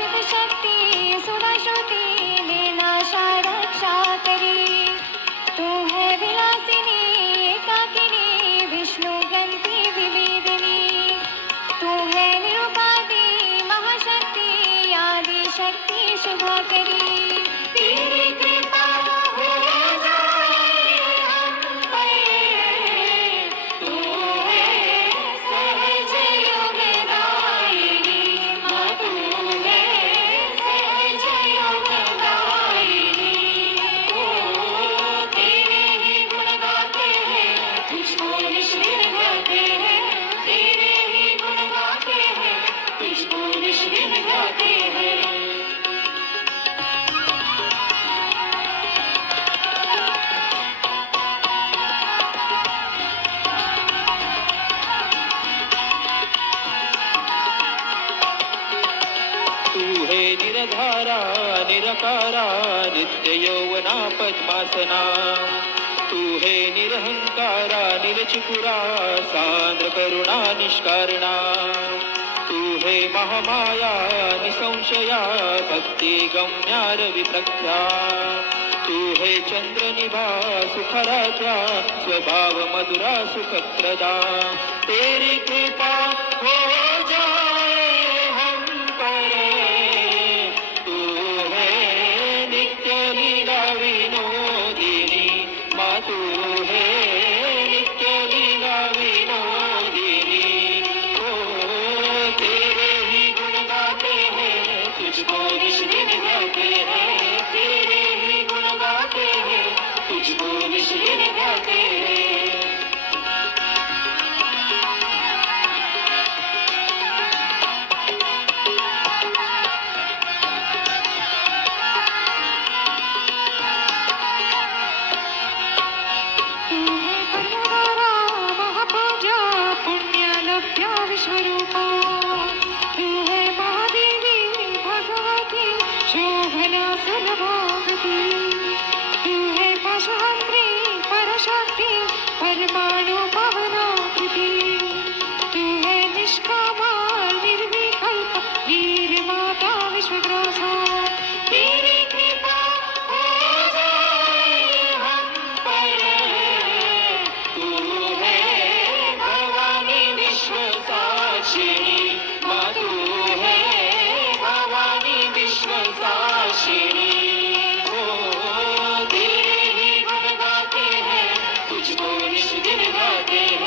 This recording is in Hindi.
शुद्ध शक्ति सुधा श्रुति लीलाशा रक्षा करी। तू है विलासिनी एकाकिनी विष्णु ग्रंथि विवेदिनी। तू है निरुपाधि महाशक्ति आदि शक्ति शुभा करी। तेरी कृपा हो जाए हम पर, तू है सहज योगदायिनी माँ, तू है सहज योगदायिनी। ओ तेरे ही गुण गाते हैं, तुझको निष्दिन गाते हैं। तेरे ही गुण गाते हैं, तुझको निष्दिन गाते हैं। तू है निरधारा निरकारा नित्य यौवना पद्मासना। तू है निरहंकारा निरचिकुरा सांद्र करुणा निष्कारणा। तू है महामाया निसंशया भक्ति गम्या रविप्रख्या। तू है चंद्रनिभा सुखराध्या स्वभाव मधुरा सुखप्रदा। तेरी कृपा हो जाए हम पर, तू है नित्य लीला विनोदिनी माँ, तू है नित्य लीला विनोदिनी। ओ तेरे ही गुण गाते हैं, तुझको निष्दिन गाते हैं। तेरे ही गुण गाते हैं, तुझको निष्दिन गाते हैं। तू है परमधारा महापूजा पुण्यलभ्या विश्वरूपा। तू है महादेवी भगवती शोभना सुलभागती। तू है पाशहंत्री परशक्ति परमाणु पवनाकृति। तू है निष्कामा निर्विकल्प वीर माता विश्वग्रासा। तेरी कृपा हो जाए हम पर, तू है भवानी विश्वसाक्षिणी माँ, तू है भवानी विश्वसाक्षिणी। ओ तेरे ही गुण गाते हैं, तुझको निष्दिन गाते हैं।